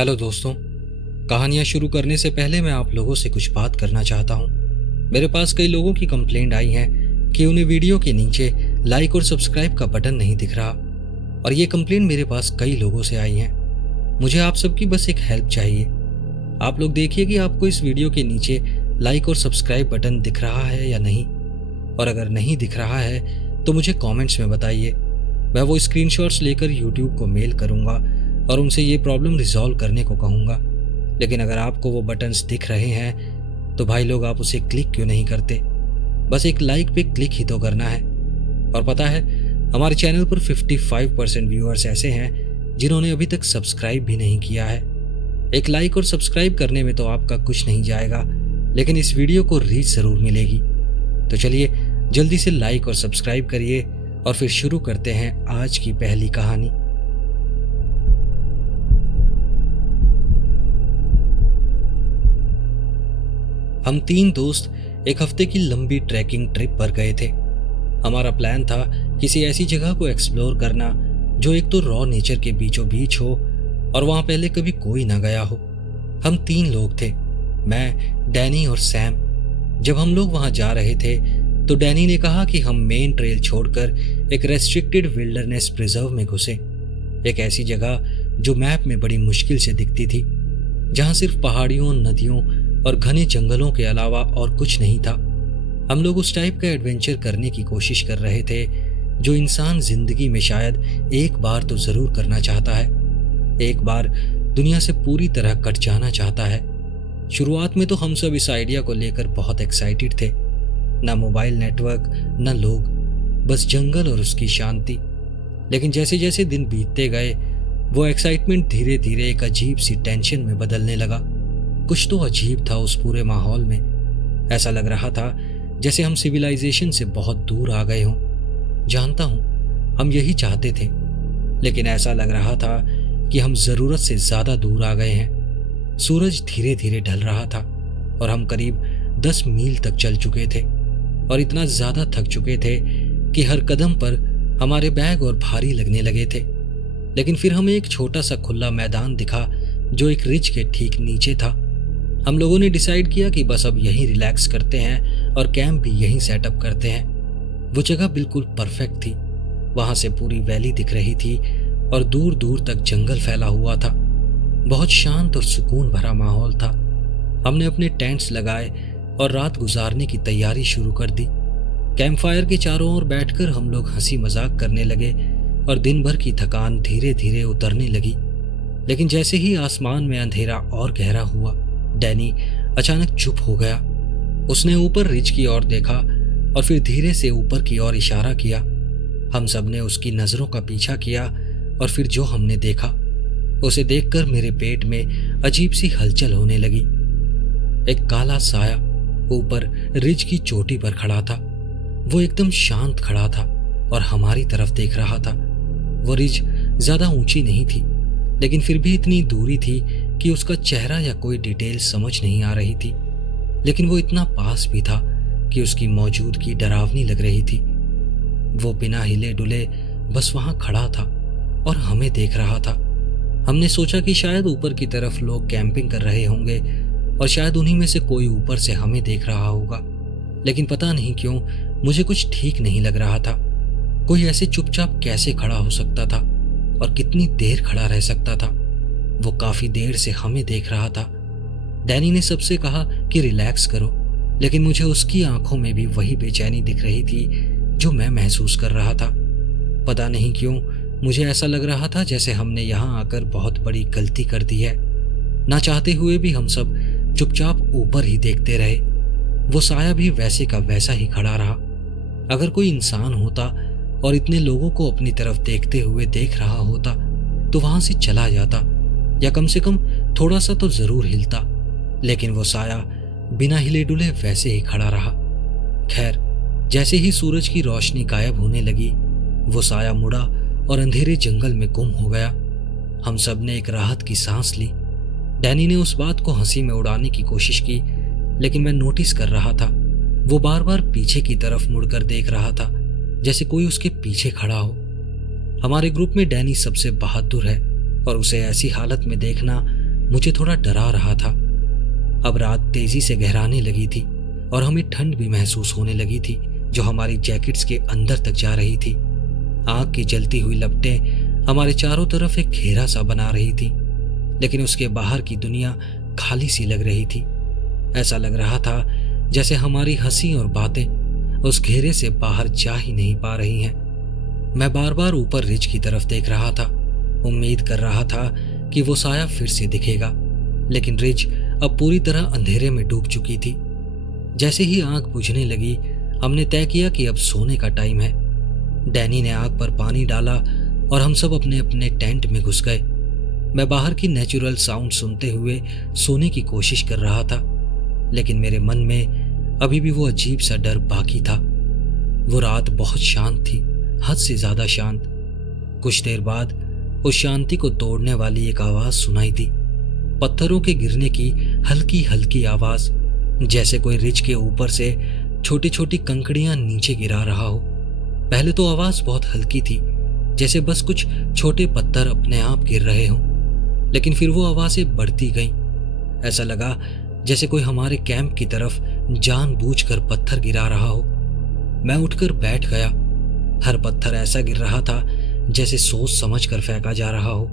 Hello दोस्तों। कहानियाँ शुरू करने से पहले मैं आप लोगों से कुछ बात करना चाहता हूँ। मेरे पास कई लोगों की कंप्लेंट आई है कि उन्हें वीडियो के नीचे लाइक और सब्सक्राइब का बटन नहीं दिख रहा, और ये कंप्लेंट मेरे पास कई लोगों से आई है। मुझे आप सबकी बस एक हेल्प चाहिए। आप लोग देखिए कि आपको इस वीडियो के नीचे लाइक और सब्सक्राइब बटन दिख रहा है या नहीं, और अगर नहीं दिख रहा है तो मुझे कमेंट्स में बताइए। मैं वो स्क्रीनशॉट्स लेकर यूट्यूब को मेल करूँगा और उनसे ये प्रॉब्लम रिजॉल्व करने को कहूँगा। लेकिन अगर आपको वो बटन्स दिख रहे हैं तो भाई लोग आप उसे क्लिक क्यों नहीं करते? बस एक लाइक पे क्लिक ही तो करना है। और पता है, हमारे चैनल पर 55% व्यूअर्स ऐसे हैं जिन्होंने अभी तक सब्सक्राइब भी नहीं किया है। एक लाइक और सब्सक्राइब करने में तो आपका कुछ नहीं जाएगा, लेकिन इस वीडियो को रीच ज़रूर मिलेगी। तो चलिए जल्दी से लाइक और सब्सक्राइब करिए और फिर शुरू करते हैं आज की पहली कहानी। हम 3 दोस्त एक हफ्ते की लंबी ट्रैकिंग ट्रिप पर गए थे। हमारा प्लान था किसी ऐसी जगह को एक्सप्लोर करना जो एक तो रॉ नेचर के बीचों बीच हो और वहां पहले कभी कोई ना गया हो। हम 3 लोग थे, मैं, डैनी और सैम। जब हम लोग वहां जा रहे थे तो डैनी ने कहा कि हम मेन ट्रेल छोड़कर एक रेस्ट्रिक्टेड विल्डरनेस प्रिजर्व में घुसे। एक ऐसी जगह जो मैप में बड़ी मुश्किल से दिखती थी, जहां सिर्फ पहाड़ियों, नदियों और घने जंगलों के अलावा और कुछ नहीं था। हम लोग उस टाइप का एडवेंचर करने की कोशिश कर रहे थे जो इंसान जिंदगी में शायद एक बार तो जरूर करना चाहता है। एक बार दुनिया से पूरी तरह कट जाना चाहता है। शुरुआत में तो हम सब इस आइडिया को लेकर बहुत एक्साइटेड थे। ना मोबाइल नेटवर्क, ना लोग, बस जंगल और उसकी शांति। लेकिन जैसे जैसे दिन बीतते गए वो एक्साइटमेंट धीरे धीरे एक अजीब सी टेंशन में बदलने लगा। कुछ तो अजीब था उस पूरे माहौल में। ऐसा लग रहा था जैसे हम सिविलाइजेशन से बहुत दूर आ गए हों। जानता हूं हम यही चाहते थे, लेकिन ऐसा लग रहा था कि हम जरूरत से ज्यादा दूर आ गए हैं। सूरज धीरे धीरे ढल रहा था और हम करीब 10 मील तक चल चुके थे और इतना ज्यादा थक चुके थे कि हर कदम पर हमारे बैग और भारी लगने लगे थे। लेकिन फिर हमें एक छोटा सा खुला मैदान दिखा जो एक रिज के ठीक नीचे था। हम लोगों ने डिसाइड किया कि बस अब यहीं रिलैक्स करते हैं और कैंप भी यहीं सेटअप करते हैं। वो जगह बिल्कुल परफेक्ट थी। वहां से पूरी वैली दिख रही थी और दूर दूर तक जंगल फैला हुआ था। बहुत शांत और सुकून भरा माहौल था। हमने अपने टेंट्स लगाए और रात गुजारने की तैयारी शुरू कर दी। कैंप फायर के चारों ओर बैठकर हम लोग हंसी मजाक करने लगे और दिन भर की थकान धीरे धीरे उतरने लगी। लेकिन जैसे ही आसमान में अंधेरा और गहरा हुआ, डैनी अचानक चुप हो गया। उसने ऊपर रिज की ओर देखा और फिर धीरे से ऊपर की ओर इशारा किया। हम सब ने उसकी नजरों का पीछा किया और फिर जो हमने देखा उसे देखकर मेरे पेट में अजीब सी हलचल होने लगी। एक काला साया ऊपर रिज की चोटी पर खड़ा था। वो एकदम शांत खड़ा था और हमारी तरफ देख रहा था। वो रिज ज्यादा ऊंची नहीं थी, लेकिन फिर भी इतनी दूरी थी कि उसका चेहरा या कोई डिटेल समझ नहीं आ रही थी। लेकिन वो इतना पास भी था कि उसकी मौजूदगी डरावनी लग रही थी। वो बिना हिले डुले बस वहां खड़ा था और हमें देख रहा था। हमने सोचा कि शायद ऊपर की तरफ लोग कैंपिंग कर रहे होंगे और शायद उन्हीं में से कोई ऊपर से हमें देख रहा होगा। लेकिन पता नहीं क्यों मुझे कुछ ठीक नहीं लग रहा था। कोई ऐसे चुपचाप कैसे खड़ा हो सकता था और कितनी देर खड़ा रह सकता था? वो काफी देर से हमें देख रहा था। डैनी ने सबसे कहा कि रिलैक्स करो, लेकिन मुझे उसकी आंखों में भी वही बेचैनी दिख रही थी जो मैं महसूस कर रहा था। पता नहीं क्यों मुझे ऐसा लग रहा था जैसे हमने यहाँ आकर बहुत बड़ी गलती कर दी है। ना चाहते हुए भी हम सब चुपचाप ऊपर ही देखते रहे। वो साया भी वैसे का वैसा ही खड़ा रहा। अगर कोई इंसान होता और इतने लोगों को अपनी तरफ देखते हुए देख रहा होता तो वहां से चला जाता, या कम से कम थोड़ा सा तो जरूर हिलता। लेकिन वो साया बिना हिले डुले वैसे ही खड़ा रहा। खैर, जैसे ही सूरज की रोशनी गायब होने लगी वो साया मुड़ा और अंधेरे जंगल में गुम हो गया। हम सब ने एक राहत की सांस ली। डैनी ने उस बात को हंसी में उड़ाने की कोशिश की, लेकिन मैं नोटिस कर रहा था वो बार बार पीछे की तरफ मुड़कर देख रहा था, जैसे कोई उसके पीछे खड़ा हो। हमारे ग्रुप में डैनी सबसे बहादुर है और उसे ऐसी हालत में देखना मुझे थोड़ा डरा रहा था। अब रात तेजी से गहराने लगी थी और हमें ठंड भी महसूस होने लगी थी, जो हमारी जैकेट्स के अंदर तक जा रही थी। आग की जलती हुई लपटें हमारे चारों तरफ एक घेरा सा बना रही थी, लेकिन उसके बाहर की दुनिया खाली सी लग रही थी। ऐसा लग रहा था जैसे हमारी हंसी और बातें उस घेरे से बाहर जा ही नहीं पा रही हैं। मैं बार बार ऊपर रिज की तरफ देख रहा था, उम्मीद कर रहा था कि वो साया फिर से दिखेगा, लेकिन रिज अब पूरी तरह अंधेरे में डूब चुकी थी। जैसे ही आग बुझने लगी, हमने तय किया कि अब सोने का टाइम है। डैनी ने आग पर पानी डाला और हम सब अपने अपने टेंट में घुस गए। मैं बाहर की नेचुरल साउंड सुनते हुए सोने की कोशिश कर रहा था, लेकिन मेरे मन में अभी भी वो अजीब सा डर बाकी था। वो रात बहुत शांत थी, हद से ज्यादा शांत। कुछ देर बाद उस शांति को तोड़ने वाली एक आवाज सुनाई दी, पत्थरों के गिरने की हल्की हल्की आवाज, जैसे कोई रिज के ऊपर से छोटी छोटी कंकड़ियां नीचे गिरा रहा हो। पहले तो आवाज बहुत हल्की थी, जैसे बस कुछ छोटे पत्थर अपने आप गिर रहे हों, लेकिन फिर वो आवाजें बढ़ती गईं। ऐसा लगा जैसे कोई हमारे कैंप की तरफ जानबूझकर पत्थर गिरा रहा हो। मैं उठकर बैठ गया। हर पत्थर ऐसा गिर रहा था जैसे सोच समझ कर फेंका जा रहा हो,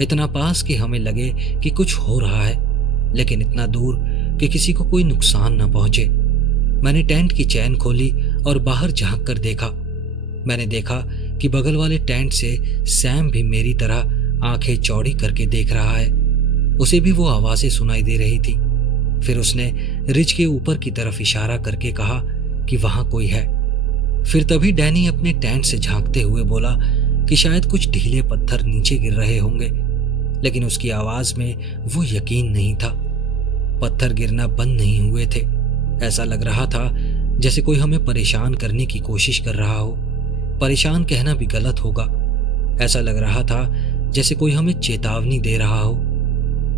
इतना पास कि हमें लगे कि कुछ हो रहा है, लेकिन इतना दूर कि किसी को कोई नुकसान न पहुंचे। मैंने टेंट की चैन खोली और बाहर झांक कर देखा। मैंने देखा कि बगल वाले टेंट से सैम भी मेरी तरह आंखें चौड़ी करके देख रहा है। उसे भी वो आवाजें सुनाई दे रही थी। फिर उसने रिज के ऊपर की तरफ इशारा करके कहा कि वहां कोई है। फिर तभी डैनी अपने टेंट से झांकते हुए बोला कि शायद कुछ ढीले पत्थर नीचे गिर रहे होंगे, लेकिन उसकी आवाज में वो यकीन नहीं था। पत्थर गिरना बंद नहीं हुए थे। ऐसा लग रहा था जैसे कोई हमें परेशान करने की कोशिश कर रहा हो। परेशान कहना भी गलत होगा। ऐसा लग रहा था जैसे कोई हमें चेतावनी दे रहा हो।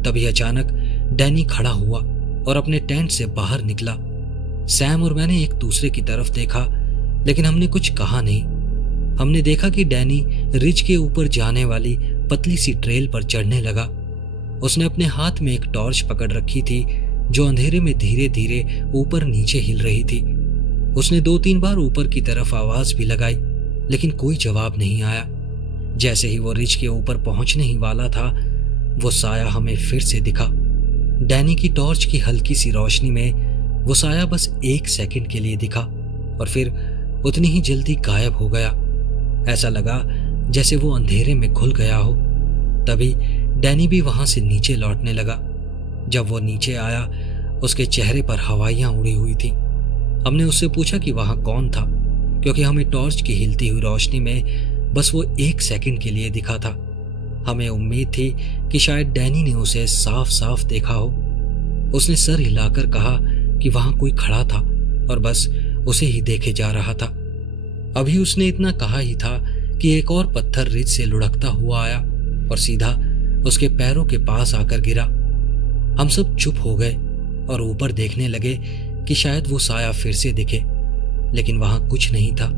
तभी अचानक डैनी खड़ा हुआ और अपने टेंट से बाहर निकला। सैम और मैंने एक दूसरे की तरफ देखा, लेकिन हमने कुछ कहा नहीं। हमने देखा कि डैनी रिज के ऊपर जाने वाली पतली सी ट्रेल पर चढ़ने लगा। उसने अपने हाथ में एक टॉर्च पकड़ रखी थी, जो अंधेरे में धीरे धीरे ऊपर नीचे हिल रही थी। उसने 2-3 बार ऊपर की तरफ आवाज भी लगाई, लेकिन कोई जवाब नहीं आया। जैसे ही वो रिज के ऊपर पहुंचने ही वाला था, वो साया हमें फिर से दिखा। डैनी की टॉर्च की हल्की सी रोशनी में वो साया बस 1 सेकंड के लिए दिखा और फिर उतनी ही जल्दी गायब हो गया। ऐसा लगा जैसे वो अंधेरे में घुल गया हो। तभी डैनी भी वहां से नीचे लौटने लगा। जब वो नीचे आया, उसके चेहरे पर हवाइयां उड़ी हुई थी। हमने उससे पूछा कि वहां कौन था, क्योंकि हमें टॉर्च की हिलती हुई रोशनी में बस वो 1 सेकंड के लिए दिखा था। हमें उम्मीद थी कि शायद डैनी ने उसे साफ साफ देखा हो। उसने सर हिलाकर कहा कि वहां कोई खड़ा था और बस उसे ही देखे जा रहा था। अभी उसने इतना कहा ही था कि एक और पत्थर रिज से लुढ़कता हुआ आया और सीधा उसके पैरों के पास आकर गिरा। हम सब चुप हो गए और ऊपर देखने लगे कि शायद वो साया फिर से दिखे, लेकिन वहां कुछ नहीं था।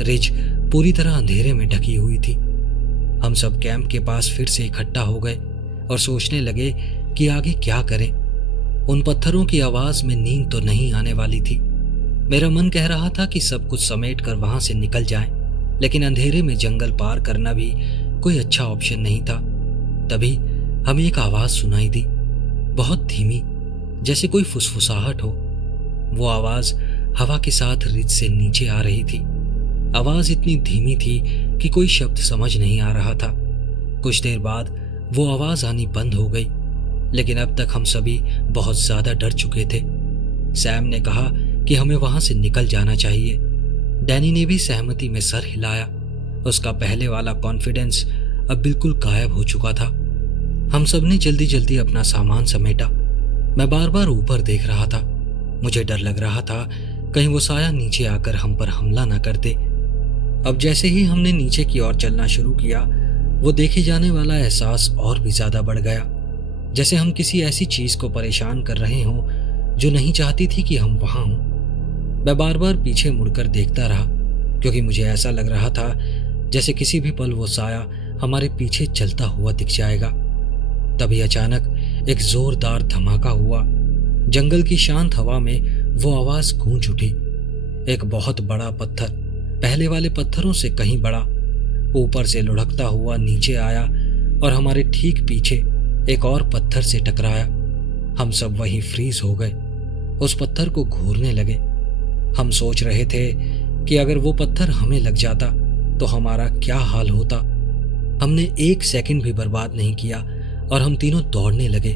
रिज पूरी तरह अंधेरे में ढकी हुई थी। हम सब कैंप के पास फिर से इकट्ठा हो गए और सोचने लगे कि आगे क्या करें। उन पत्थरों की आवाज में नींद तो नहीं आने वाली थी। मेरा मन कह रहा था कि सब कुछ समेट कर वहां से निकल जाएं, लेकिन अंधेरे में जंगल पार करना भी कोई अच्छा ऑप्शन नहीं था। तभी हमें एक आवाज सुनाई दी, बहुत धीमी, जैसे कोई फुसफुसाहट हो। वो आवाज हवा के साथ रिज से नीचे आ रही थी। आवाज इतनी धीमी थी कि कोई शब्द समझ नहीं आ रहा था। कुछ देर बाद वो आवाज आनी बंद हो गई, लेकिन अब तक हम सभी बहुत ज्यादा डर चुके थे। सैम ने कहा कि हमें वहां से निकल जाना चाहिए। डैनी ने भी सहमति में सर हिलाया। उसका पहले वाला कॉन्फिडेंस अब बिल्कुल गायब हो चुका था। हम सब ने जल्दी जल्दी अपना सामान समेटा। मैं बार बार ऊपर देख रहा था। मुझे डर लग रहा था कहीं वो साया नीचे आकर हम पर हमला ना कर दे। अब जैसे ही हमने नीचे की ओर चलना शुरू किया, वो देखे जाने वाला एहसास और भी ज्यादा बढ़ गया, जैसे हम किसी ऐसी चीज को परेशान कर रहे हों जो नहीं चाहती थी कि हम वहां हों। मैं बार बार पीछे मुड़कर देखता रहा, क्योंकि मुझे ऐसा लग रहा था जैसे किसी भी पल वो साया हमारे पीछे चलता हुआ दिख जाएगा। तभी अचानक एक जोरदार धमाका हुआ। जंगल की शांत हवा में वो आवाज गूंज उठी। एक बहुत बड़ा पत्थर, पहले वाले पत्थरों से कहीं बड़ा, ऊपर से लुढ़कता हुआ नीचे आया और हमारे ठीक पीछे एक और पत्थर से टकराया। हम सब वहीं फ्रीज हो गए, उस पत्थर को घूरने लगे। हम सोच रहे थे कि अगर वो पत्थर हमें लग जाता तो हमारा क्या हाल होता। हमने एक सेकंड भी बर्बाद नहीं किया और हम तीनों दौड़ने लगे।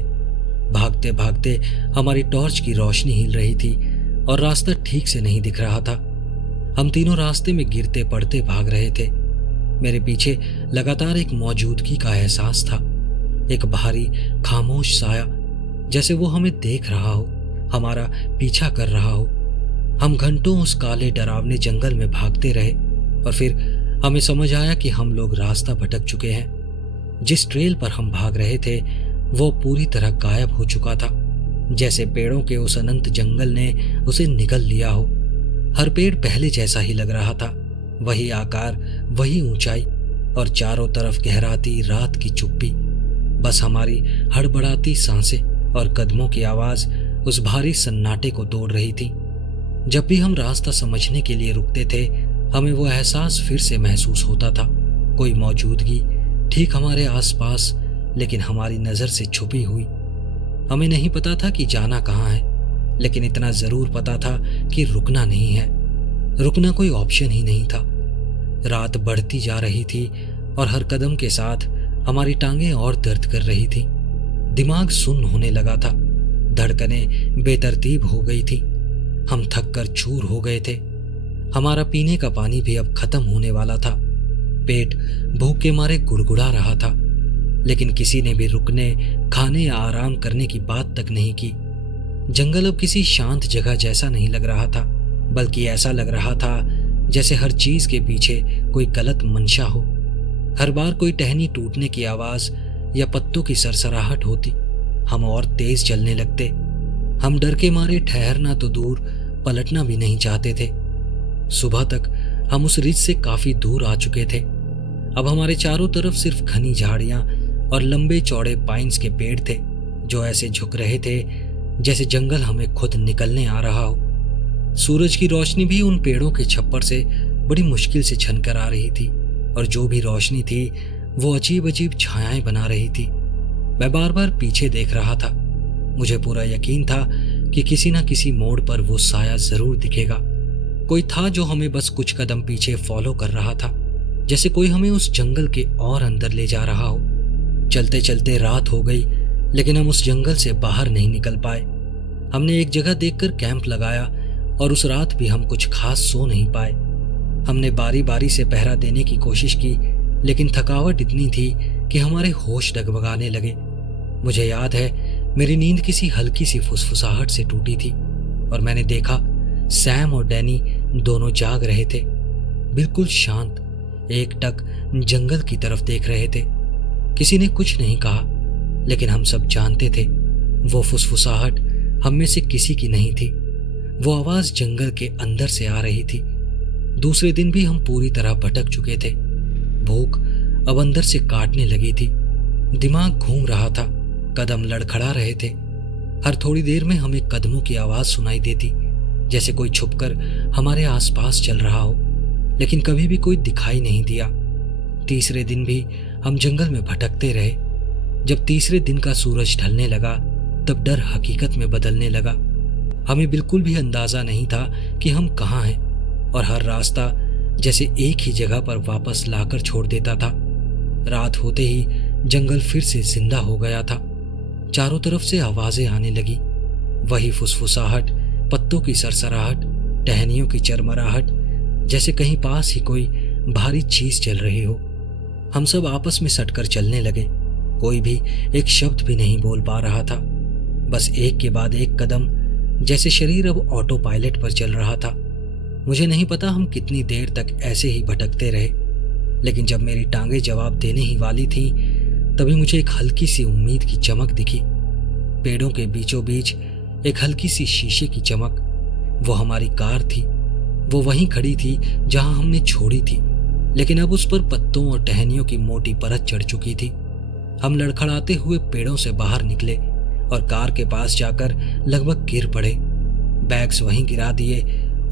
भागते भागते हमारी टॉर्च की रोशनी हिल रही थी और रास्ता ठीक से नहीं दिख रहा था। हम तीनों रास्ते में गिरते पड़ते भाग रहे थे। मेरे पीछे लगातार एक मौजूदगी का एहसास था, एक भारी खामोश साया, जैसे वो हमें देख रहा हो, हमारा पीछा कर रहा हो। हम घंटों उस काले डरावने जंगल में भागते रहे और फिर हमें समझ आया कि हम लोग रास्ता भटक चुके हैं। जिस ट्रेल पर हम भाग रहे थे वो पूरी तरह गायब हो चुका था, जैसे पेड़ों के उस अनंत जंगल ने उसे निगल लिया हो। हर पेड़ पहले जैसा ही लग रहा था, वही आकार, वही ऊंचाई और चारों तरफ गहराती रात की चुप्पी। बस हमारी हड़बड़ाती सांसें और कदमों की आवाज उस भारी सन्नाटे को तोड़ रही थी। जब भी हम रास्ता समझने के लिए रुकते थे, हमें वो एहसास फिर से महसूस होता था, कोई मौजूदगी ठीक हमारे आसपास, लेकिन हमारी नजर से छुपी हुई। हमें नहीं पता था कि जाना कहाँ है, लेकिन इतना जरूर पता था कि रुकना नहीं है। रुकना कोई ऑप्शन ही नहीं था। रात बढ़ती जा रही थी और हर कदम के साथ हमारी टांगें और दर्द कर रही थी। दिमाग सुन्न होने लगा था, धड़कनें बेतरतीब हो गई थी। हम थक कर चूर हो गए थे। हमारा पीने का पानी भी अब खत्म होने वाला था। पेट भूख के मारे गुड़गुड़ा रहा था, लेकिन किसी ने भी रुकने, खाने या आराम करने की बात तक नहीं की। जंगल अब किसी शांत जगह जैसा नहीं लग रहा था, बल्कि ऐसा लग रहा था जैसे हर चीज के पीछे कोई गलत मंशा हो। हर बार कोई टहनी टूटने की आवाज या पत्तों की सरसराहट होती, हम और तेज चलने लगते। हम डर के मारे ठहरना तो दूर, पलटना भी नहीं चाहते थे। सुबह तक हम उस रिज से काफी दूर आ चुके थे। अब हमारे चारों तरफ सिर्फ घनी झाड़ियां और लंबे चौड़े पाइन्स के पेड़ थे, जो ऐसे झुक रहे थे जैसे जंगल हमें खुद निकलने आ रहा हो। सूरज की रोशनी भी उन पेड़ों के छप्पर से बड़ी मुश्किल से छनकर आ रही थी, और जो भी रोशनी थी वो अजीब अजीब छायाएं बना रही थी। मैं बार बार पीछे देख रहा था। मुझे पूरा यकीन था कि किसी न किसी मोड़ पर वो साया जरूर दिखेगा। कोई था जो हमें बस कुछ कदम पीछे फॉलो कर रहा था, जैसे कोई हमें उस जंगल के और अंदर ले जा रहा हो। चलते चलते रात हो गई, लेकिन हम उस जंगल से बाहर नहीं निकल पाए। हमने एक जगह देखकर कैंप लगाया और उस रात भी हम कुछ खास सो नहीं पाए। हमने बारी बारी से पहरा देने की कोशिश की, लेकिन थकावट इतनी थी कि हमारे होश डगमगाने लगे। मुझे याद है मेरी नींद किसी हल्की सी फुसफुसाहट से टूटी थी और मैंने देखा सैम और डैनी दोनों जाग रहे थे, बिल्कुल शांत, एकटक जंगल की तरफ देख रहे थे। किसी ने कुछ नहीं कहा, लेकिन हम सब जानते थे वो फुसफुसाहट हम में से किसी की नहीं थी। वो आवाज जंगल के अंदर से आ रही थी। दूसरे दिन भी हम पूरी तरह भटक चुके थे। भूख अब अंदर से काटने लगी थी, दिमाग घूम रहा था, कदम लड़खड़ा रहे थे। हर थोड़ी देर में हमें कदमों की आवाज सुनाई देती, जैसे कोई छुपकर हमारे आसपास चल रहा हो, लेकिन कभी भी कोई दिखाई नहीं दिया। तीसरे दिन भी हम जंगल में भटकते रहे। जब तीसरे दिन का सूरज ढलने लगा, तब डर हकीकत में बदलने लगा। हमें बिल्कुल भी अंदाजा नहीं था कि हम कहाँ हैं, और हर रास्ता जैसे एक ही जगह पर वापस लाकर छोड़ देता था। रात होते ही जंगल फिर से जिंदा हो गया था। चारों तरफ से आवाजें आने लगी, वही फुसफुसाहट, पत्तों की सरसराहट, टहनियों की चरमराहट, जैसे कहीं पास ही कोई भारी चीज चल रही हो। हम सब आपस में सटकर चलने लगे। कोई भी एक शब्द भी नहीं बोल पा रहा था, बस एक के बाद एक कदम, जैसे शरीर अब ऑटो पायलट पर चल रहा था। मुझे नहीं पता हम कितनी देर तक ऐसे ही भटकते रहे, लेकिन जब मेरी टांगें जवाब देने ही वाली थी, तभी मुझे एक हल्की सी उम्मीद की चमक दिखी। पेड़ों के बीचों बीच एक हल्की सी शीशे की चमक। वो हमारी कार थी। वो वहीं खड़ी थी जहां हमने छोड़ी थी, लेकिन अब उस पर पत्तों और टहनियों की मोटी परत चढ़ चुकी थी। हम लड़खड़ाते हुए पेड़ों से बाहर निकले और कार के पास जाकर लगभग गिर पड़े। बैग्स वहीं गिरा दिए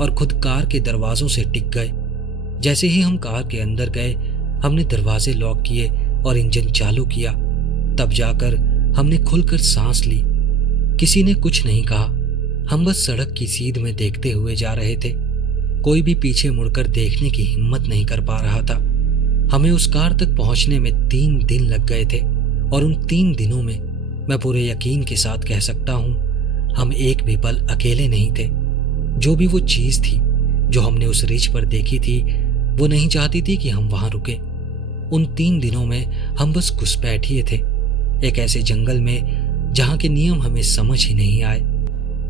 और खुद कार के दरवाजों से टिक गए। जैसे ही हम कार के अंदर गए, हमने दरवाजे लॉक किए और इंजन चालू किया। तब जाकर हमने खुलकर सांस ली। किसी ने कुछ नहीं कहा। हम बस सड़क की सीध में देखते हुए जा रहे थे। कोई भी पीछे मुड़कर देखने की हिम्मत नहीं कर पा रहा था। हमें उस कार तक पहुंचने में 3 दिन लग गए थे और उन 3 दिनों में मैं पूरे यकीन के साथ कह सकता हूं, हम एक भी पल अकेले नहीं थे। जो भी वो चीज थी जो हमने उस रिज पर देखी थी, वो नहीं चाहती थी कि हम वहां रुके। उन 3 दिनों में हम बस घुसपैठिए थे, एक ऐसे जंगल में जहां के नियम हमें समझ ही नहीं आए।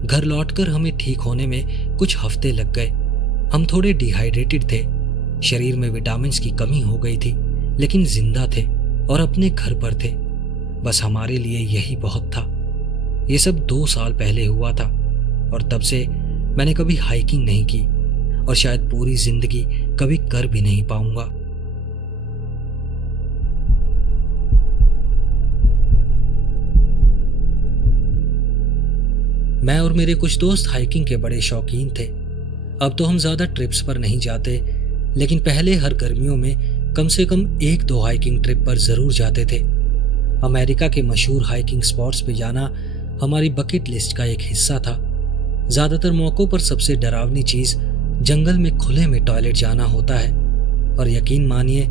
घर लौटकर हमें ठीक होने में कुछ हफ्ते लग गए। हम थोड़े डिहाइड्रेटेड थे, शरीर में विटामिन्स की कमी हो गई थी, लेकिन जिंदा थे और अपने घर पर थे। बस हमारे लिए यही बहुत था। ये सब 2 साल पहले हुआ था और तब से मैंने कभी हाइकिंग नहीं की और शायद पूरी जिंदगी कभी कर भी नहीं पाऊंगा। मैं और मेरे कुछ दोस्त हाइकिंग के बड़े शौकीन थे। अब तो हम ज्यादा ट्रिप्स पर नहीं जाते, लेकिन पहले हर गर्मियों में कम से कम 1-2 हाइकिंग ट्रिप पर जरूर जाते थे। अमेरिका के मशहूर हाइकिंग स्पॉट्स पे जाना हमारी बकेट लिस्ट का एक हिस्सा था। ज्यादातर मौकों पर सबसे डरावनी चीज जंगल में खुले में टॉयलेट जाना होता है, और यकीन मानिए,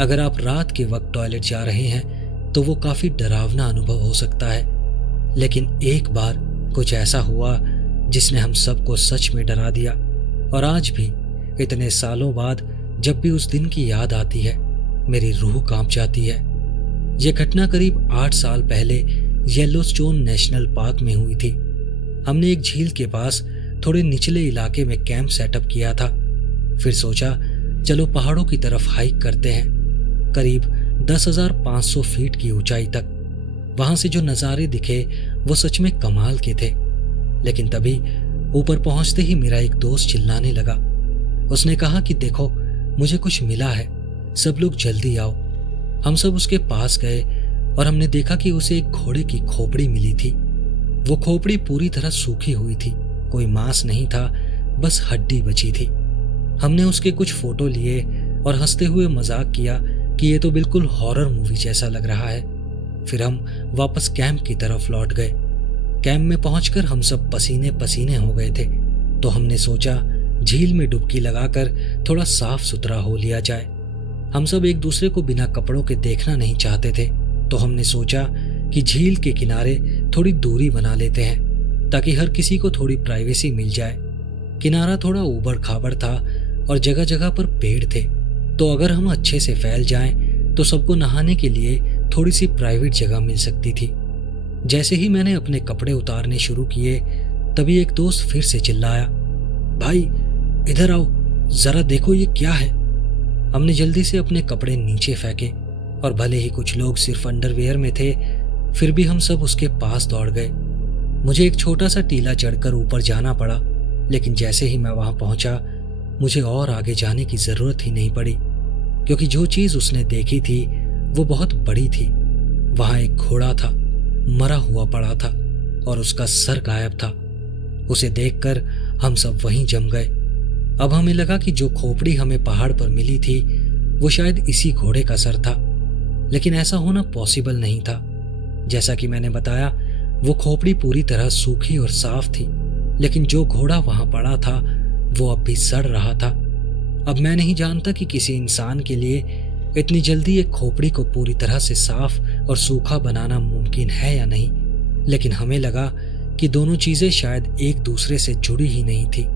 अगर आप रात के वक्त टॉयलेट जा रहे हैं तो वो काफी डरावना अनुभव हो सकता है। लेकिन एक बार कुछ ऐसा हुआ जिसने हम सबको सच में डरा दिया, और आज भी इतने सालों बाद जब भी उस दिन की याद आती है, मेरी रूह कांप जाती है। यह घटना करीब 8 साल पहले येलोस्टोन नेशनल पार्क में हुई थी। हमने एक झील के पास थोड़े निचले इलाके में कैंप सेटअप किया था। फिर सोचा चलो पहाड़ों की तरफ हाइक करते हैं, करीब 10,500 फीट की ऊंचाई तक। वहां से जो नज़ारे दिखे वो सच में कमाल के थे। लेकिन तभी ऊपर पहुंचते ही मेरा एक दोस्त चिल्लाने लगा। उसने कहा कि देखो, मुझे कुछ मिला है, सब लोग जल्दी आओ। हम सब उसके पास गए और हमने देखा कि उसे एक घोड़े की खोपड़ी मिली थी। वो खोपड़ी पूरी तरह सूखी हुई थी, कोई मांस नहीं था, बस हड्डी बची थी। हमने उसके कुछ फोटो लिए और हंसते हुए मजाक किया कि ये तो बिल्कुल हॉरर मूवी जैसा लग रहा है। फिर हम वापस कैंप की तरफ लौट गए। कैंप में पहुंचकर हम सब पसीने पसीने हो गए थे, तो हमने सोचा झील में डुबकी लगाकर थोड़ा साफ सुथरा हो लिया जाए। हम सब एक दूसरे को बिना कपड़ों के देखना नहीं चाहते थे, तो हमने सोचा कि झील के किनारे थोड़ी दूरी बना लेते हैं ताकि हर किसी को थोड़ी प्राइवेसी मिल जाए। किनारा थोड़ा ऊबड़ खाबड़ था और जगह जगह पर पेड़ थे, तो अगर हम अच्छे से फैल जाएं तो सबको नहाने के लिए थोड़ी सी प्राइवेट जगह मिल सकती थी। जैसे ही मैंने अपने कपड़े उतारने शुरू किए, तभी एक दोस्त फिर से चिल्लाया, भाई इधर आओ, जरा देखो ये क्या है। हमने जल्दी से अपने कपड़े नीचे फेंके और भले ही कुछ लोग सिर्फ अंडरवियर में थे, फिर भी हम सब उसके पास दौड़ गए। मुझे एक छोटा सा टीला चढ़कर ऊपर जाना पड़ा, लेकिन जैसे ही मैं वहां पहुंचा, मुझे और आगे जाने की जरूरत ही नहीं पड़ी, क्योंकि जो चीज उसने देखी थी वो बहुत बड़ी थी। वहां एक घोड़ा था, मरा हुआ पड़ा था और उसका सर गायब था। उसे देखकर हम सब वहीं जम गए। अब हमें लगा कि जो खोपड़ी हमें पहाड़ पर मिली थी वो शायद इसी घोड़े का सर था, लेकिन ऐसा होना पॉसिबल नहीं था। जैसा कि मैंने बताया, वो खोपड़ी पूरी तरह सूखी और साफ थी, लेकिन जो घोड़ा वहां पड़ा था वो अब भी सड़ रहा था। अब मैं नहीं जानता कि किसी इंसान के लिए इतनी जल्दी एक खोपड़ी को पूरी तरह से साफ और सूखा बनाना मुमकिन है या नहीं, लेकिन हमें लगा कि दोनों चीजें शायद एक दूसरे से जुड़ी ही नहीं थी।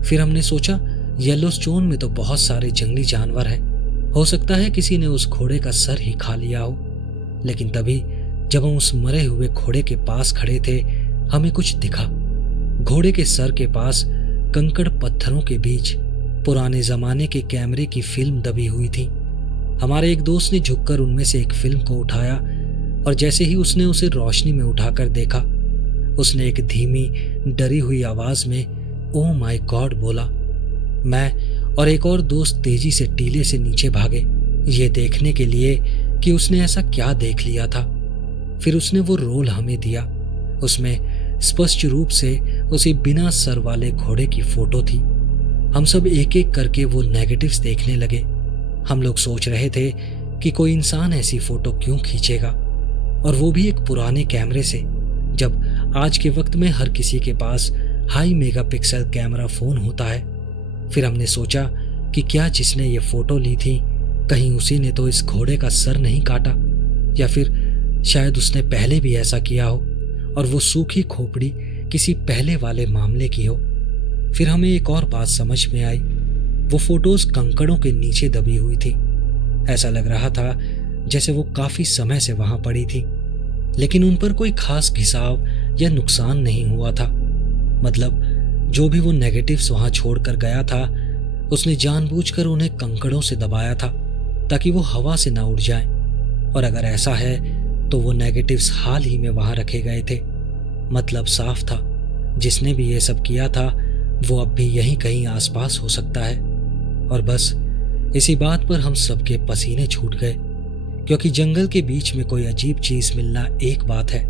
फिर हमने सोचा येलोस्टोन में तो बहुत सारे जंगली जानवर हैं, हो सकता है किसी ने उस घोड़े का सर ही खा लिया हो। लेकिन तभी जब हम उस मरे हुए घोड़े के पास खड़े थे, हमें कुछ दिखा। घोड़े के सर के पास कंकड़ पत्थरों के बीच पुराने जमाने के कैमरे की फिल्म दबी हुई थी। हमारे एक दोस्त ने झुककर उनमें से एक फिल्म को उठाया और जैसे ही उसने उसे रोशनी में उठाकर देखा, उसने एक धीमी डरी हुई आवाज में ओह माय गॉड बोला। मैं और एक और दोस्त तेजी से टीले से नीचे भागे, ये देखने के लिए कि उसने ऐसा क्या देख लिया था। फिर उसने वो रोल हमें दिया उसमें स्पष्ट रूप से उसी बिना सर वाले घोड़े की फोटो थी। हम सब एक एक करके वो नेगेटिव्स देखने लगे। हम लोग सोच रहे थे कि कोई इंसान ऐसी फोटो क्यों खींचेगा, और वो भी एक पुराने कैमरे से, जब आज के वक्त में हर किसी के पास हाई मेगापिक्सल कैमरा फोन होता है। फिर हमने सोचा कि क्या जिसने ये फोटो ली थी कहीं उसी ने तो इस घोड़े का सर नहीं काटा, या फिर शायद उसने पहले भी ऐसा किया हो और वो सूखी खोपड़ी किसी पहले वाले मामले की हो। फिर हमें एक और बात समझ में आई। वो फोटोज कंकड़ों के नीचे दबी हुई थी। ऐसा लग रहा था जैसे वो काफी समय से वहां पड़ी थी, लेकिन उन पर कोई खास घिसाव या नुकसान नहीं हुआ था। मतलब जो भी वो नेगेटिव्स वहां छोड़कर गया था, उसने जानबूझकर उन्हें कंकड़ों से दबाया था ताकि वो हवा से ना उड़ जाएं। और अगर ऐसा है तो वो नेगेटिव्स हाल ही में वहां रखे गए थे। मतलब साफ था, जिसने भी ये सब किया था वो अब भी यहीं कहीं आसपास हो सकता है। और बस इसी बात पर हम सबके पसीने छूट गए, क्योंकि जंगल के बीच में कोई अजीब चीज मिलना एक बात है,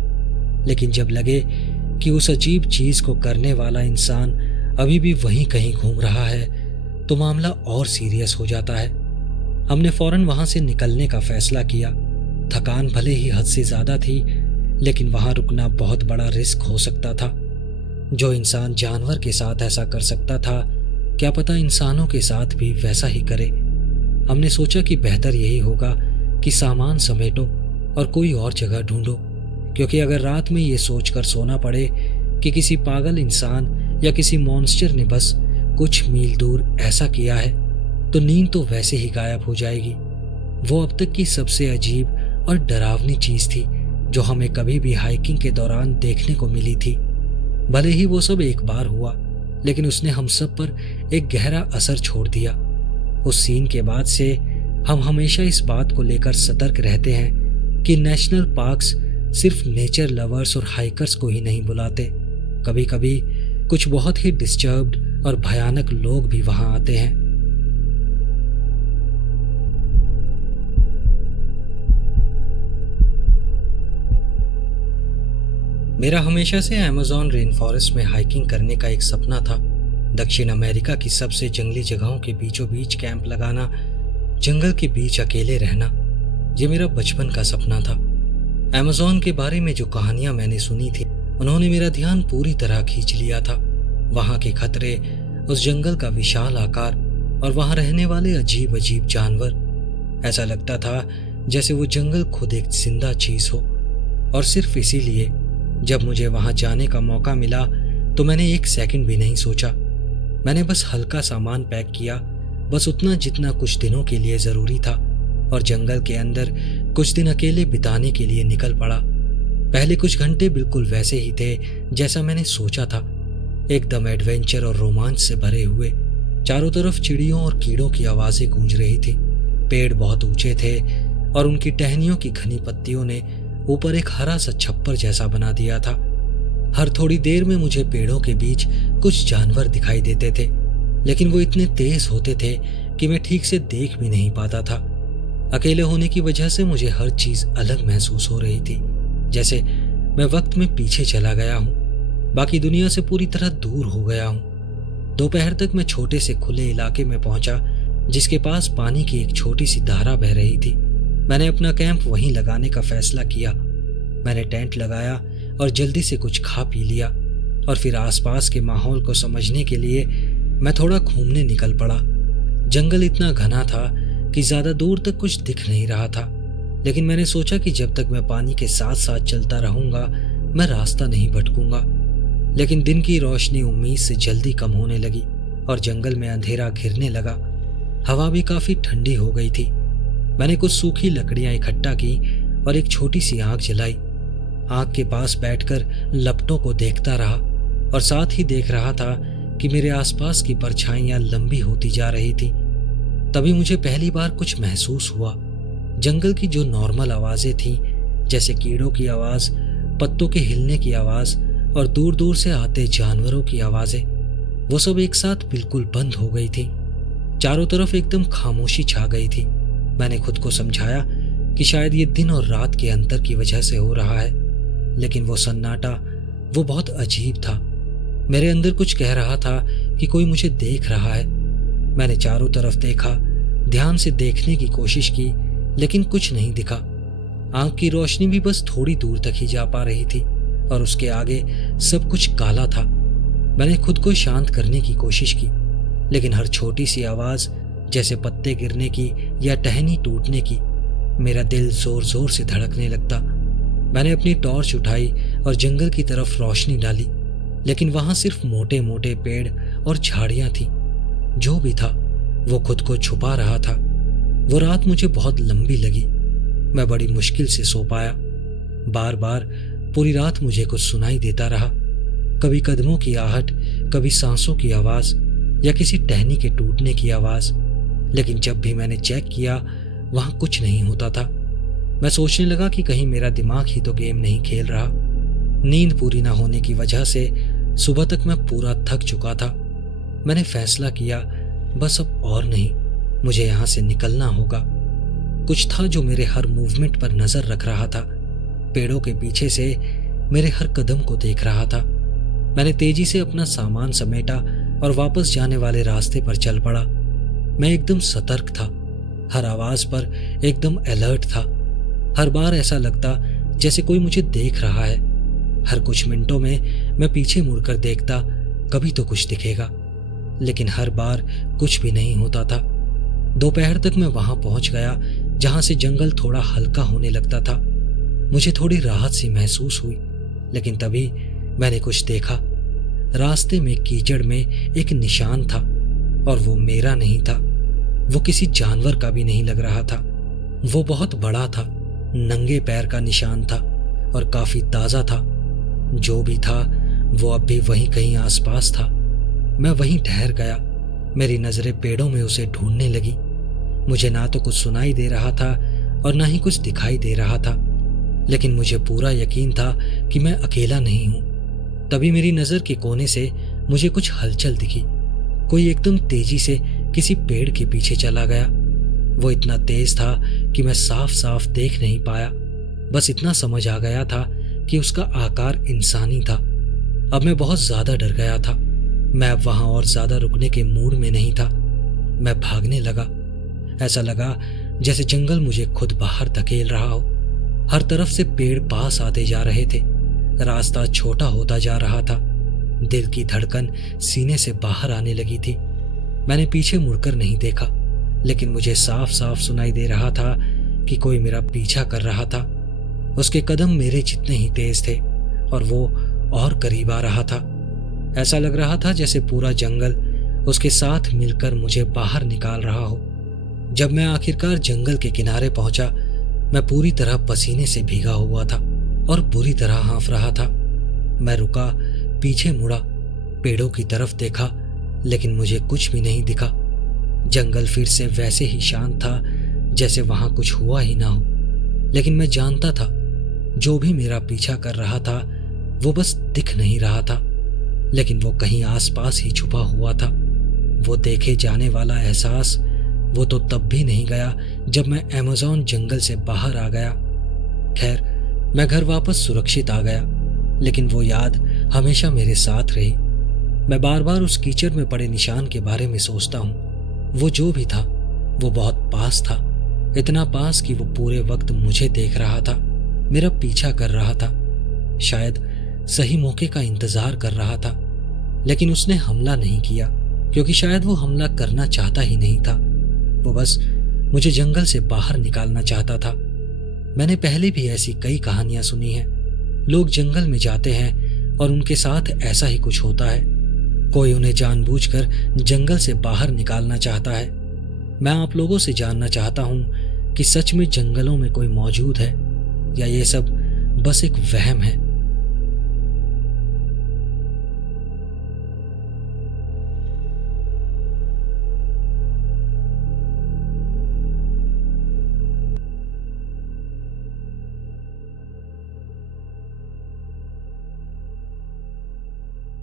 लेकिन जब लगे कि उस अजीब चीज को करने वाला इंसान अभी भी वहीं कहीं घूम रहा है, तो मामला और सीरियस हो जाता है। हमने फौरन वहां से निकलने का फैसला किया। थकान भले ही हद से ज्यादा थी, लेकिन वहां रुकना बहुत बड़ा रिस्क हो सकता था। जो इंसान जानवर के साथ ऐसा कर सकता था, क्या पता इंसानों के साथ भी वैसा ही करे। हमने सोचा कि बेहतर यही होगा कि सामान समेटो और कोई और जगह ढूंढो, क्योंकि अगर रात में ये सोचकर सोना पड़े कि किसी पागल इंसान या किसी मॉन्स्टर ने बस कुछ मील दूर ऐसा किया है, तो नींद तो वैसे ही गायब हो जाएगी। वो अब तक की सबसे अजीब और डरावनी चीज थी जो हमें कभी भी हाइकिंग के दौरान देखने को मिली थी। भले ही वो सब एक बार हुआ, लेकिन उसने हम सब पर एक गहरा असर छोड़ दिया। उस सीन के बाद से हम हमेशा इस बात को लेकर सतर्क रहते हैं कि नेशनल पार्क्स सिर्फ नेचर लवर्स और हाइकर्स को ही नहीं बुलाते। कभी कभी कुछ बहुत ही डिस्टर्ब्ड और भयानक लोग भी वहां आते हैं। मेरा हमेशा से अमेज़न रेन फॉरेस्ट में हाइकिंग करने का एक सपना था। दक्षिण अमेरिका की सबसे जंगली जगहों के बीचों बीच कैंप लगाना, जंगल के बीच अकेले रहना, ये मेरा बचपन का सपना था। अमेज़न के बारे में जो कहानियां मैंने सुनी थी, उन्होंने मेरा ध्यान पूरी तरह खींच लिया था। वहां के खतरे, उस जंगल का विशाल आकार और वहां रहने वाले अजीब अजीब जानवर। ऐसा लगता था जैसे वो जंगल खुद एक जिंदा चीज हो। और सिर्फ इसीलिए जब मुझे वहां जाने का मौका मिला तो मैंने एक सेकंड भी नहीं सोचा। मैंने बस हल्का सामान पैक किया, बस उतना जितना कुछ दिनों के लिए जरूरी था, और जंगल के अंदर कुछ दिन अकेले बिताने के लिए निकल पड़ा। पहले कुछ घंटे बिल्कुल वैसे ही थे जैसा मैंने सोचा था, एकदम एडवेंचर और रोमांच से भरे हुए। चारों तरफ चिड़ियों और कीड़ों की आवाजें गूंज रही थी। पेड़ बहुत ऊंचे थे और उनकी टहनियों की घनी पत्तियों ने ऊपर एक हरा सा छप्पर जैसा बना दिया था। हर थोड़ी देर में मुझे पेड़ों के बीच कुछ जानवर दिखाई देते थे, लेकिन वो इतने तेज होते थे कि मैं ठीक से देख भी नहीं पाता था। अकेले होने की वजह से मुझे हर चीज अलग महसूस हो रही थी, जैसे मैं वक्त में पीछे चला गया हूँ, बाकी दुनिया से पूरी तरह दूर हो गया हूँ। दोपहर तक मैं छोटे से खुले इलाके में पहुंचा जिसके पास पानी की एक छोटी सी धारा बह रही थी। मैंने अपना कैंप वहीं लगाने का फैसला किया। मैंने टेंट लगाया और जल्दी से कुछ खा पी लिया, और फिर आसपास के माहौल को समझने के लिए मैं थोड़ा घूमने निकल पड़ा। जंगल इतना घना था कि ज्यादा दूर तक कुछ दिख नहीं रहा था, लेकिन मैंने सोचा कि जब तक मैं पानी के साथ साथ चलता रहूंगा मैं रास्ता नहीं भटकूंगा। लेकिन दिन की रोशनी उम्मीद से जल्दी कम होने लगी और जंगल में अंधेरा घिरने लगा। हवा भी काफी ठंडी हो गई थी। मैंने कुछ सूखी लकड़ियां इकट्ठा की और एक छोटी सी आग जलाई। आग के पास बैठकर लपटों को देखता रहा और साथ ही देख रहा था कि मेरे आसपास की परछाइयां लंबी होती जा रही थी। तभी मुझे पहली बार कुछ महसूस हुआ। जंगल की जो नॉर्मल आवाजें थीं, जैसे कीड़ों की आवाज, पत्तों के हिलने की आवाज और दूर दूर से आते जानवरों की आवाजें, वो सब एक साथ बिल्कुल बंद हो गई थी। चारों तरफ एकदम खामोशी छा गई थी। मैंने खुद को समझाया कि शायद ये दिन और रात के अंतर की वजह से हो रहा है, लेकिन वो सन्नाटा वो बहुत अजीब था। मेरे अंदर कुछ कह रहा था कि कोई मुझे देख रहा है। मैंने चारों तरफ देखा, ध्यान से देखने की कोशिश की, लेकिन कुछ नहीं दिखा। आंख की रोशनी भी बस थोड़ी दूर तक ही जा पा रही थी और उसके आगे सब कुछ काला था। मैंने खुद को शांत करने की कोशिश की, लेकिन हर छोटी सी आवाज, जैसे पत्ते गिरने की या टहनी टूटने की, मेरा दिल जोर जोर से धड़कने लगता। मैंने अपनी टॉर्च उठाई और जंगल की तरफ रोशनी डाली, लेकिन वहां सिर्फ मोटे मोटे पेड़ और झाड़ियां थी। जो भी था वो खुद को छुपा रहा था। वो रात मुझे बहुत लंबी लगी। मैं बड़ी मुश्किल से सो पाया। बार बार पूरी रात मुझे कुछ सुनाई देता रहा, कभी कदमों की आहट, कभी सांसों की आवाज या किसी टहनी के टूटने की आवाज। लेकिन जब भी मैंने चेक किया वहां कुछ नहीं होता था। मैं सोचने लगा कि कहीं मेरा दिमाग ही तो गेम नहीं खेल रहा। नींद पूरी ना होने की वजह से सुबह तक मैं पूरा थक चुका था। मैंने फैसला किया, बस अब और नहीं, मुझे यहां से निकलना होगा। कुछ था जो मेरे हर मूवमेंट पर नजर रख रहा था, पेड़ों के पीछे से मेरे हर कदम को देख रहा था। मैंने तेजी से अपना सामान समेटा और वापस जाने वाले रास्ते पर चल पड़ा। मैं एकदम सतर्क था, हर आवाज पर एकदम अलर्ट था। हर बार ऐसा लगता जैसे कोई मुझे देख रहा है। हर कुछ मिनटों में मैं पीछे मुड़कर देखता, कभी तो कुछ दिखेगा, लेकिन हर बार कुछ भी नहीं होता था। दोपहर तक मैं वहां पहुंच गया जहां से जंगल थोड़ा हल्का होने लगता था। मुझे थोड़ी राहत सी महसूस हुई, लेकिन तभी मैंने कुछ देखा। रास्ते में कीचड़ में एक निशान था और वो मेरा नहीं था। वो किसी जानवर का भी नहीं लग रहा था। वो बहुत बड़ा था, नंगे पैर का निशान था और काफी ताजा था। जो भी था वो अब भी वहीं कहीं आसपास था। मैं वहीं ठहर गया। मेरी नजरें पेड़ों में उसे ढूंढने लगी। मुझे ना तो कुछ सुनाई दे रहा था और ना ही कुछ दिखाई दे रहा था, लेकिन मुझे पूरा यकीन था कि मैं अकेला नहीं हूं। तभी मेरी नजर के कोने से मुझे कुछ हलचल दिखी। कोई एकदम तेजी से किसी पेड़ के पीछे चला गया। वो इतना तेज था कि मैं साफ साफ देख नहीं पाया। बस इतना समझ आ गया था कि उसका आकार इंसानी था। अब मैं बहुत ज्यादा डर गया था। मैं अब वहां और ज्यादा रुकने के मूड में नहीं था। मैं भागने लगा। ऐसा लगा जैसे जंगल मुझे खुद बाहर धकेल रहा हो। हर तरफ से पेड़ पास आते जा रहे थे। रास्ता छोटा होता जा रहा था। दिल की धड़कन सीने से बाहर आने लगी थी। मैंने पीछे मुड़कर नहीं देखा, लेकिन मुझे साफ साफ सुनाई दे रहा था कि कोई मेरा पीछा कर रहा था। उसके कदम मेरे जितने ही तेज थे और वो और करीब आ रहा था। ऐसा लग रहा था जैसे पूरा जंगल उसके साथ मिलकर मुझे बाहर निकाल रहा हो। जब मैं आखिरकार जंगल के किनारे पहुंचा, मैं पूरी तरह पसीने से भीगा हुआ था और बुरी तरह हाँफ रहा था। मैं रुका, पीछे मुड़ा, पेड़ों की तरफ देखा, लेकिन मुझे कुछ भी नहीं दिखा। जंगल फिर से वैसे ही शांत था जैसे वहां कुछ हुआ ही ना हो। लेकिन मैं जानता था जो भी मेरा पीछा कर रहा था वो बस दिख नहीं रहा था, लेकिन वो कहीं आसपास ही छुपा हुआ था। वो देखे जाने वाला एहसास वो तो तब भी नहीं गया जब मैं अमेज़न जंगल से बाहर आ गया। खैर, मैं घर वापस सुरक्षित आ गया, लेकिन वो याद हमेशा मेरे साथ रही। मैं बार बार उस कीचड़ में पड़े निशान के बारे में सोचता हूँ। वो जो भी था वो बहुत पास था, इतना पास कि वो पूरे वक्त मुझे देख रहा था, मेरा पीछा कर रहा था, शायद सही मौके का इंतजार कर रहा था। लेकिन उसने हमला नहीं किया, क्योंकि शायद वो हमला करना चाहता ही नहीं था। वो बस मुझे जंगल से बाहर निकालना चाहता था। मैंने पहले भी ऐसी कई कहानियां सुनी हैं। लोग जंगल में जाते हैं और उनके साथ ऐसा ही कुछ होता है। कोई उन्हें जानबूझकर जंगल से बाहर निकालना चाहता है। मैं आप लोगों से जानना चाहता हूं कि सच में जंगलों में कोई मौजूद है या ये सब बस एक वहम है।